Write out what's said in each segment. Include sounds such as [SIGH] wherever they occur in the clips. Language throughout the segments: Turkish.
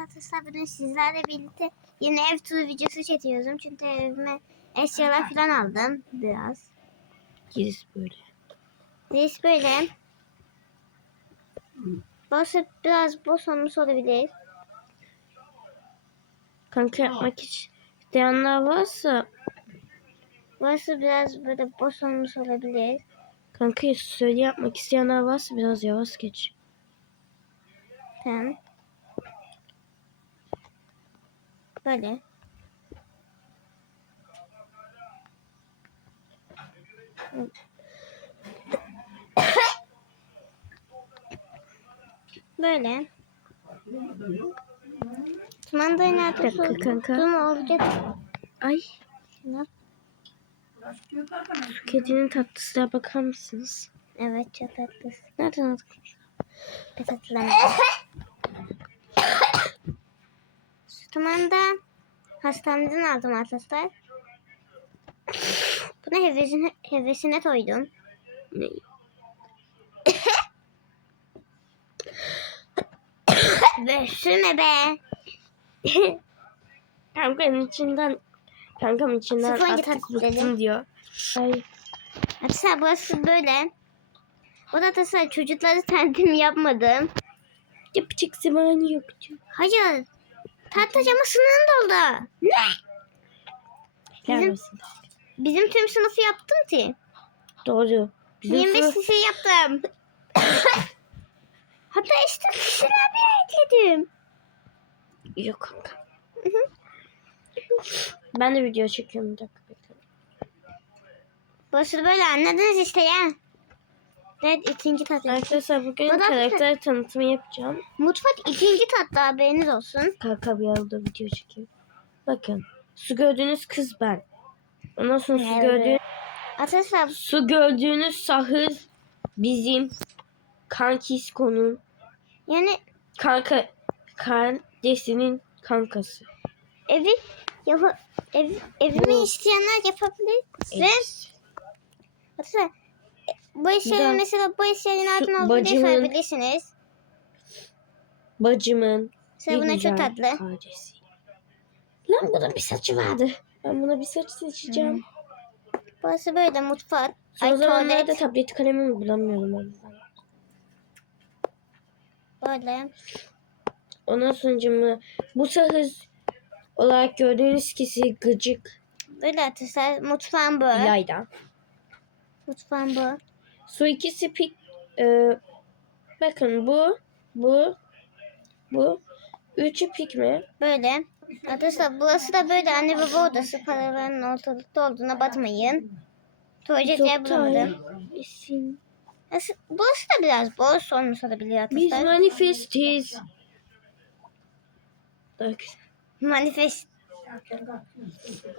arkadaşlar bugün sizlerle birlikte yeni ev turu videosu çekiyorum. Çünkü evime eşyalar falan aldım biraz. Giriş böyle. Biz böyle Burası biraz boş olmuş olabilir. Kanka yapmak isteyenler varsa Burası biraz böyle boş olmuş olabilir. kanka söyle yapmak isteyenler varsa biraz yavaş geç. Tamam. Böyle. Böyle. Bir dakika kanka. Durma olacak. Ay şu kedinin tatlısına bakar mısınız? Evet çok tatlısın. Nereden aldık? Pes Şu kumanda hastaneden aldım arkadaşlar. Buna hevesine, hevesine koydum. Ne? Ve sürme be. Kankamın içinden kankam içinden Sıfır tatlı bıktım diyor. Ay Arkadaşlar burası böyle. O da arkadaşlar çocukları kendim yapmadım. yapacak zamanı yoktu. Hayır. Tatlı cama sınırın doldu. Ne? Bizim-. Bizim tüm sınıfı yaptım ki. Doğru. Bizim 25 sınıf- kişi yaptım. [COUGHS] Hatta işte kişiler bir ekledim. Yok kanka. ben de video çekiyorum bir dakika. Burası böyle anladınız işte ya. Evet ikinci tatlı. Arkadaşlar bugün Bu da- karakter tanıtımı yapacağım. Mutfak ikinci tatlı haberiniz olsun. Kanka bir arada video çekeyim. Bakın. Su gördüğünüz kız ben. Ondan sonra su Evet. gördüğünüz, Arkadaşlar su gördüğünüz sahır bizim kankis konum. yani Kanka kardeşinin kankası. evi yap ev, evimi isteyenler yapabilir. Ve Evet. arkadaşlar bu da mesela bu şu altına olduğunu bacımın- sayabilirsiniz. Bacımın Mesela buna çok tatlı. kardeşi. Lan bunun bir saçı vardı. Ben buna bir saç seçeceğim. Burası böyle mutfak. Son Ay zamanlarda tuvalet. tablet kalemimi bulamıyorum o yüzden. Böyle. Ondan sonra bu sahır olarak gördüğünüz kişi gıcık Böyle arkadaşlar mutfağım bu. İlayda. Mutfağım bu. Su ikisi pik e, bakın bu bu bu üçü pikme. Böyle. Arkadaşlar burası da böyle anne baba odası. Paraların ortalıkta olduğuna bakmayın. Tuvalet yer bulamadım. Nasıl- Burası da biraz boş olmuş olabilir Biz arkadaşlar. manifestiz. Bak Manifest.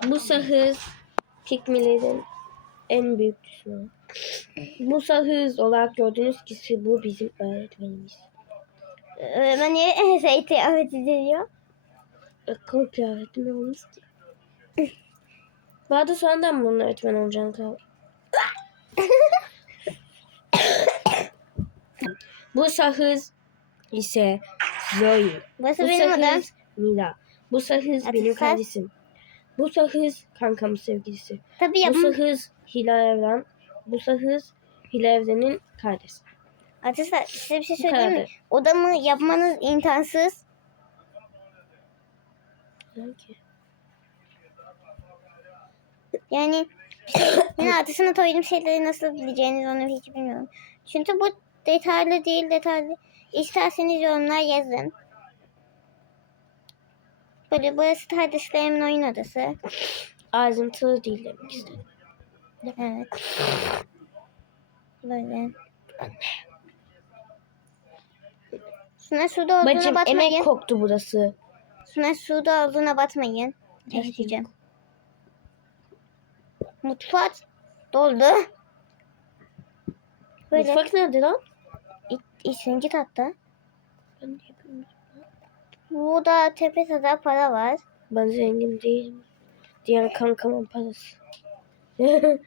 bu sahır pikmelerin en büyük düşmanı. Bu sahır olarak gördüğünüz kişi bu bizim öğretmenimiz. Öğretmen niye şey kıyafet ediliyor? Akıl kıyafetimi olmuş ki. Bazı sonradan bunun öğretmen olacağını kal. Bu sahır ise Zoe. Bu sahır Mila. Bu sahır benim kardeşim. Bu sahır kankamın sevgilisi. Tabii Bu yapım. sahır Hila Evren. Bu sahır Hila Evren'in kardeşi. Arkadaşlar size bir şey söyleyeyim mi? Odamı yapmanız imkansız. Sanki. Yani [COUGHS] yine adısını koydum şeyleri nasıl bileceğiniz onu hiç bilmiyorum. Çünkü bu detaylı değil detaylı. İsterseniz yorumlar yazın. Böyle burası kardeşlerimin oyun odası. Ağzıntılı değil demek istedim. Evet. Böyle. Suna suda olduğuna Bacım batmayın. emek koktu burası. Suna suda olduğuna batmayın. Ekleyeceğim. Mutfak doldu. Böyle Mutfak nerede lan? İ- ikinci katta. Ben. Burada tepede para var. Ben zengin değilim. Diğer kankamın parası. [LAUGHS]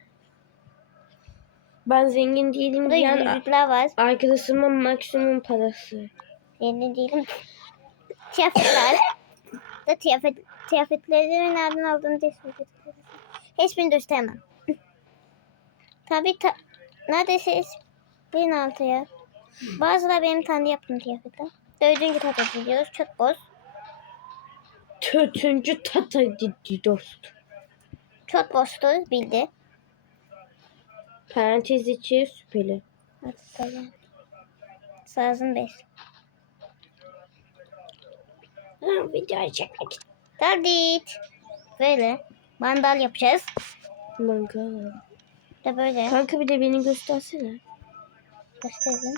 ben zengin değilim Burada diyen yüzükler var. arkadaşımın maksimum parası. Yeni değilim. kıyafetler da kıyafet, kıyafetleri nereden aldığını tespit ederiz. Hiçbirini gösteremem. [LAUGHS] Tabii ta, neredeyse hiçbirin altıya. Bazıları benim kendi yaptığım kıyafetler. Dördüncü kata gidiyoruz. Çok boz. Dördüncü tata dost. Çok bozdu bildi. Parantez içi şüpheli. Hadi söyle. Sazın beş. Video çekmek Dardit. Böyle. Mandal yapacağız. Mangal. Da böyle. Kanka bir de beni göstersene. Göstereyim.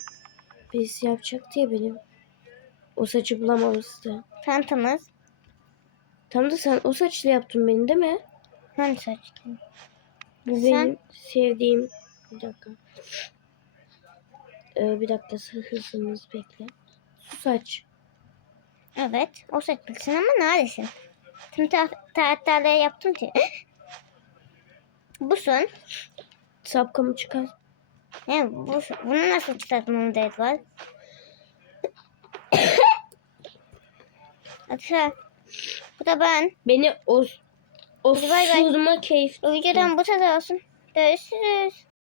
Biz yapacaktı ya benim. O saçı bulamamıştı. Çantamız. Tam da sen o saçla yaptın beni değil mi? Hani saçtım? Bu Sen- benim sevdiğim. Bir dakika. Ee, bir dakika hızımız bekle. Su saç. Evet. O saçlısın ama neredesin? Tüm tarihtarları yaptım ki. Busun. Sapkamı çıkar. Ne bu, bunu nasıl çıkartmamı dert var? Arkadaşlar. Bu da ben. Beni o bay. osurma keyif. Bu videodan bu kadar olsun. Görüşürüz.